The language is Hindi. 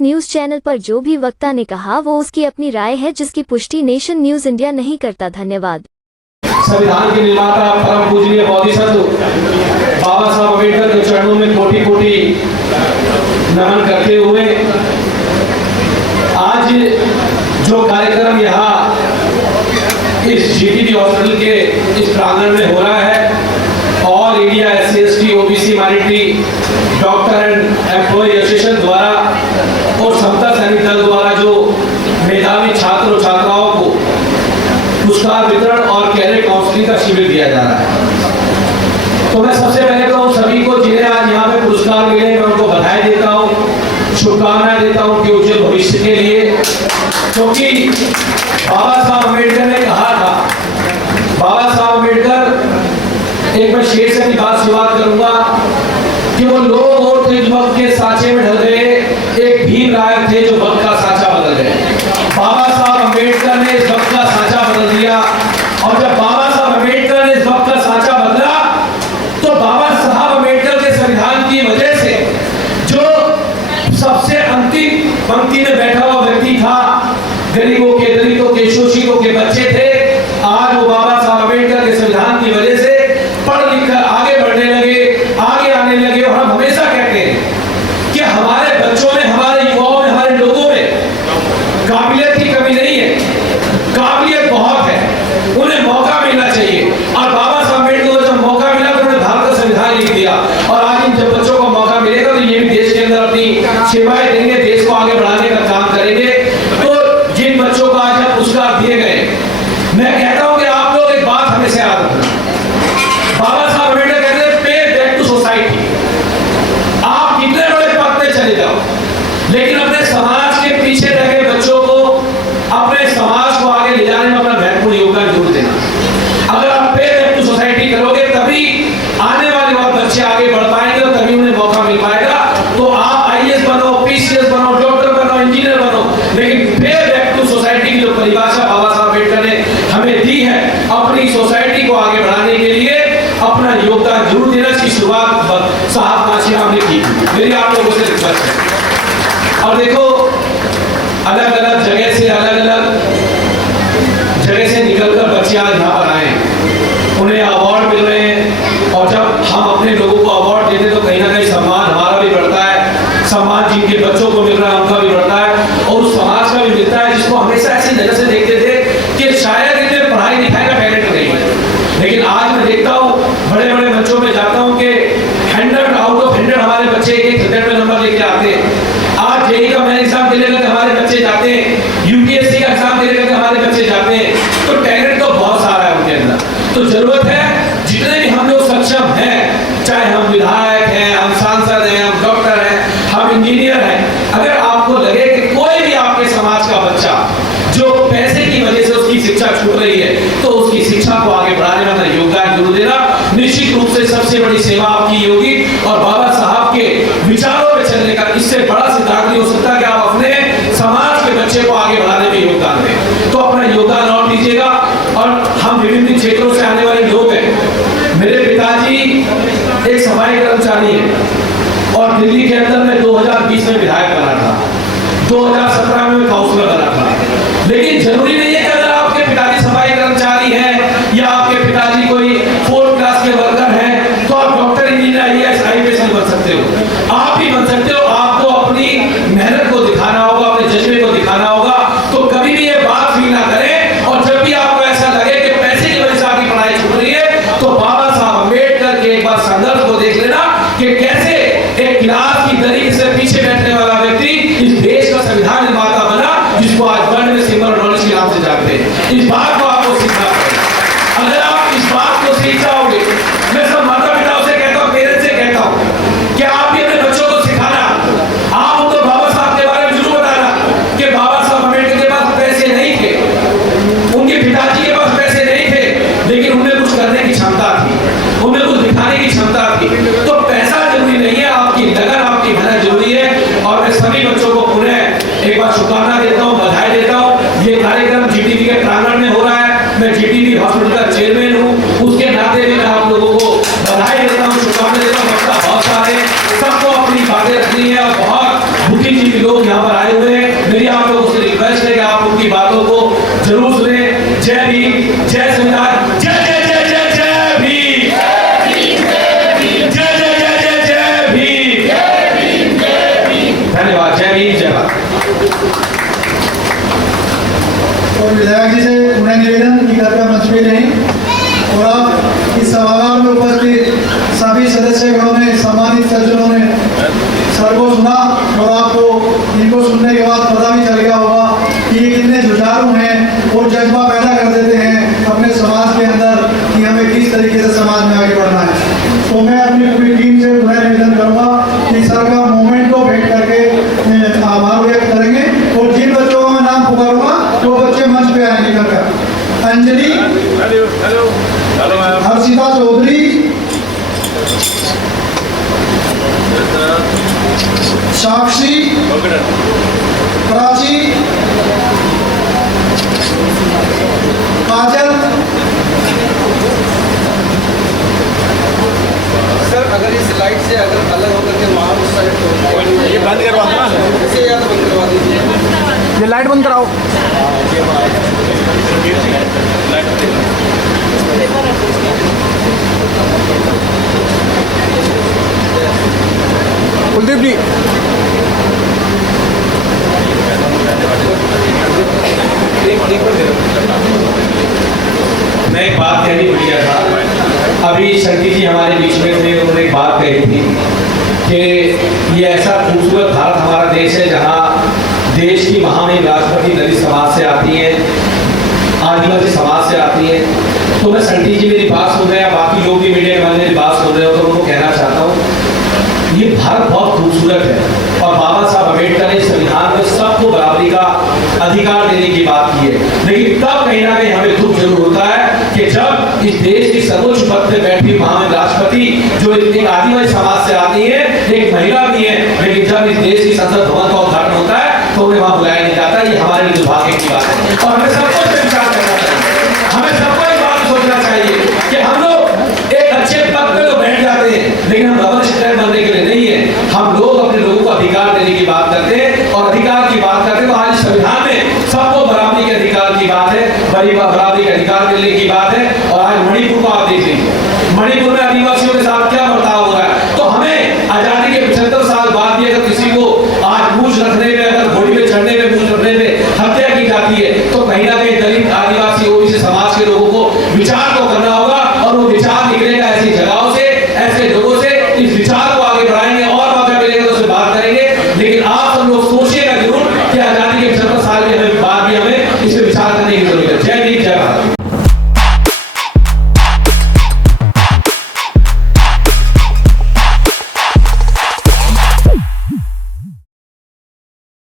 इस न्यूज चैनल पर जो भी वक्ता ने कहा वो उसकी अपनी राय है, जिसकी पुष्टि नेशन न्यूज इंडिया नहीं करता। धन्यवाद। संविधान के निर्माता परम पूजनीय बोधिसत्व बाबा साहब अम्बेडकर के चरणों में कोटि कोटि नमन करते हुए आज जो कार्यक्रम यहाँ इस जीटीबी हॉस्पिटल के इस प्रांगण में हो रहा है, all India SC/ST OBC minority doctor and employ association द्वारा और समता सैनिक दल द्वारा जो मेधावी छात्र और छात्राओं को पुरस्कार वितरण और कैरियर काउंसलिंग का शिविर दिया जा रहा है। तो मैं सबसे पहले तो उन सभी को जिन्हें आज यहाँ पे पुरस्कार मिले, मैं उनको बधाई देता हूँ, शुभकामनाएं देता हूँ उनके उज्जवल भविष्य के लिए। क्योंकि बाबा साहब अम्बेडकर ने कहा था, बाबा साहब अम्बेडकर, एक मैं शेर से बात शुरुआत करूंगा कि वो लोग और थे जो वक्त के साँचे में ढल गए, एक भीम राय थे जो वक्त का साँचा बदल गए। बाबा साहब अम्बेडकर ने इस वक्त का साँचा बदल दिया, और जब बाबा साहब अम्बेडकर ने इस वक्त का साँचा बदला तो बाबा साहब अम्बेडकर के संविधान की वजह से जो सबसे अंतिम पंक्ति में बैठा हुआ व्यक्ति था, गरीबों के, दलितों के, शोषितों के बच्चे थे, आज वो बाबा साहब अम्बेडकर के संविधान की वजह से पढ़ लिख कर आगे बढ़ने लगे, आगे आने लगे। और हम हमेशा कहते हैं कि हमारे बच्चों में, हमारे युवाओं में, हमारे लोगों में काबिलियत की कमी नहीं है, काबिलियत बहुत है, उन्हें मौका मिलना चाहिए। और बाबा साहब अम्बेडकर को जब मौका मिला तो उन्होंने भारत का संविधान लिख दिया, और आज इन जब बच्चों को मौका मिलेगा तो ये भी देश के अंदर अपनी सेवाएं देंगे, देश को आगे बढ़ाने का काम करेंगे। तो जिन बच्चों को आज पुरस्कार दिए गए, मैं कहता हूं कि आप लोग एक बात हमेशा याद रखना, बाबा साहब अम्बेडकर कहते हैं पे बैक टू सोसाइटी। आप कितने बड़े पद पे चले जाओ, लेकिन अपने समाज के पीछे रह गए बच्चों को, अपने समाज को आगे ले जाने में अपना महत्वपूर्ण योगदान जरूर देना। अगर आप पे बैक टू सोसाइटी करोगे तभी आने वाले वक्त बच्चे आगे बढ़ पाएंगे और तभी उन्हें मौका मिल पाएगा। तो आप IAS बनो, PCS बनो, डॉक्टर बनो, इंजीनियर बनो, लेकिन पे बैक टू सोसाइटी की जो परिभाषा बाबा साहब अम्बेडकर ने हमें दी है, अपनी सोसाइटी को आगे बढ़ाने के लिए अपना योगदान जरूर देना। इसकी शुरुआत साहब काशीराम ने की। मेरी आप लोगों से रिक्वेस्ट है, और देखो अलग अलग जगह से, अलग अलग जगह से निकलकर बच्चे आज यहाँ पर आए, उन्हें अवार्ड मिल रहे हैं, और जब हम अपने लोगों को अवार्ड देते हैं तो कहीं ना कहीं सम्मान हमारा भी बढ़ता है, सम्मान जिनके बच्चों को मिल रहा है उनका भी बढ़ता है, और उस समाज का भी मिलता है जिसको हमेशा ऐसी नजर से देखते थे कि शायद इनमें पढ़ाई लिखाई का टैलेंट नहीं है। लेकिन आज मैं देखता हूँ, बड़े बड़े मंचों में जाता हूँ कि 100 आउट ऑफ 100 हमारे बच्चे एक रिजल्ट में नंबर लेके आते हैं। आज जेईई का मेन एग्जाम देने लगे हमारे बच्चे जाते हैं, UPSC का एग्जाम देने लगे हमारे बच्चे जाते हैं। तो टैलेंट तो बहुत सारा है उनके अंदर। तो जरूरत है जितने भी हम लोग सक्षम हैं, चाहे हम विधायक हैं, हम सांसद हैं, हम डॉक्टर हैं, हम इंजीनियर हैं, अगर आपको लगे कि कोई भी आपके समाज का बच्चा जो पैसे की वजह से उसकी शिक्षा छूट रही है, तो उसकी शिक्षा को आगे बढ़ाने में अपना योगदान जरूर देना। निश्चित रूप से सबसे बड़ी सेवा आपकी होगी, और बाबा साहब के विचारों पे चलने का इससे बड़ा सिद्धांत नहीं हो सकता कि आप अपने समाज के बच्चे को आगे बढ़ाने में योगदान दें। तो अपना योगदान और दीजिएगा। और हम विभिन्न क्षेत्रों से आने वाले लोग हैं। मेरे पिताजी एक सफाई कर्मचारी हैं, और दिल्ली के अंदर मैं 2020 में विधायक बना था, 2017 में काउंसलर बना था। लेकिन जरूरी नहीं है कि अगर आपके पिताजी सफाई कर्मचारी हैं या आपके पिताजी कोई 4th क्लास के वर्कर हैं तो आप डॉक्टर, इंजीनियर, IAS, IPS बन सकते हो। आप भी बन सकते हो। आपको अपनी मेहनत को दिखाना होगा, अपने जज्बे को दिखाना होगा। तो कभी भी ये बात फील ना करें, और जब भी आपको ऐसा लगे कि पैसे की वजह से आपकी पढ़ाई छूट रही है, तो बाबा साहब अम्बेडकर के एक बार संदर्भ को देख लेना कि कैसे एक गिलास की तरीके से पीछे बैठने वाला व्यक्ति इस देश का संविधान निर्माता बना, जिसको आज वर्ल्ड में सिंबल ऑफ नॉलेज के नाम से जानते हैं। इस बात को आपको सीखना पड़ेगा। अगर आप इस बात को सीख जाओगे, मैं सब माता पिताओं से कहता हूँ, पेरेंट्स से कहता हूँ कि आप भी अपने बच्चों को सिखाना, आप उनको बाबा साहब के बारे में जरूर बताना कि बाबा साहब अम्बेडकर के पास पैसे नहीं थे, उनके पिताजी के पास पैसे नहीं थे, लेकिन उन्हें कुछ करने की क्षमता थी, उन्हें कुछ दिखाने की क्षमता थी। तो पैसा जरूरी नहीं है, आपकी लगन, आपकी मेहनत जरूरी है। और मैं सभी बच्चों को पुनः एक बार शुभकामना देता हूँ, बधाई देता हूँ। ये कार्यक्रम GTB के प्रांगण में हो रहा है, मैं GTB हॉस्पिटल का चेयरमैन हूँ, उसके नाते भी मैं आप लोगों को बधाई देता हूँ, शुभकामना देता हूँ। बहुत सारे सबको अपनी बातें रखनी है, और बहुत बुद्धिजीवी लोग यहाँ पर और विधायक जी से उन्हें निवेदन की कृपया मंच पे रहें और आप इस सभागार में उपस्थित सभी सदस्यगणों ने, सम्मानित सज्जनों ने सर को सुना और आपको इनको सुनने के बाद पता भी चल गया होगा कि ये कितने जुझारू हैं और जज्बा पैदा कर देते हैं अपने समाज के अंदर कि हमें किस तरीके से समाज में आगे बढ़ना है। तो मैं अपनी पूरी टीम से पुनः निवेदन करूँगा कि सर का मोमेंट को भेंट करके आभार व्यक्त करेंगे और जिन बच्चों का मैं नाम पुकारूंगा वो बच्चे मंच पे आएंगे कृपया। अंजलि, हर्षिता चौधरी, साक्षी, प्राची, काजल। सर अगर इस लाइट से अगर अलग होकर के वहाँ उस साइड तो ये बंद करवा दो, इसे या तो बंद करवा दीजिए, ये लाइट बंद कराओ। कुलदीप जी, मैं एक बात कहनी भूल गया था। अभी शक्ति जी हमारे बीच में थे, उन्होंने एक बात कही थी कि ये ऐसा खूबसूरत भारत हमारा देश है जहाँ देश की महामहिम राष्ट्रपति दलित समाज से आती है, आदिवासी समाज से आती है। तो मैं संटी जी मेरी बात सुन रहे हैं, बाकी लोग भी मीडिया वाले मेरी बात सुन रहे हो, तो उनको कहना चाहता हूँ ये भारत बहुत खूबसूरत है और बाबा साहब अम्बेडकर ने संविधान में सबको बराबरी का अधिकार देने की बात की है। लेकिन तब कहीं ना कहीं हमें दुख जरूर होता है कि जब इस देश की सर्वोच्च पद पर बैठी महामहिम राष्ट्रपति जो एक आदिवासी समाज से आती है, एक महिला भी है, लेकिन जब इस देश की संसद भवन का उद्घाटन होता है तो उन्हें वहां बुलाया नहीं जाता। ये हमारे लिए दुर्भाग्य की बात है और हमें सबको विचार करना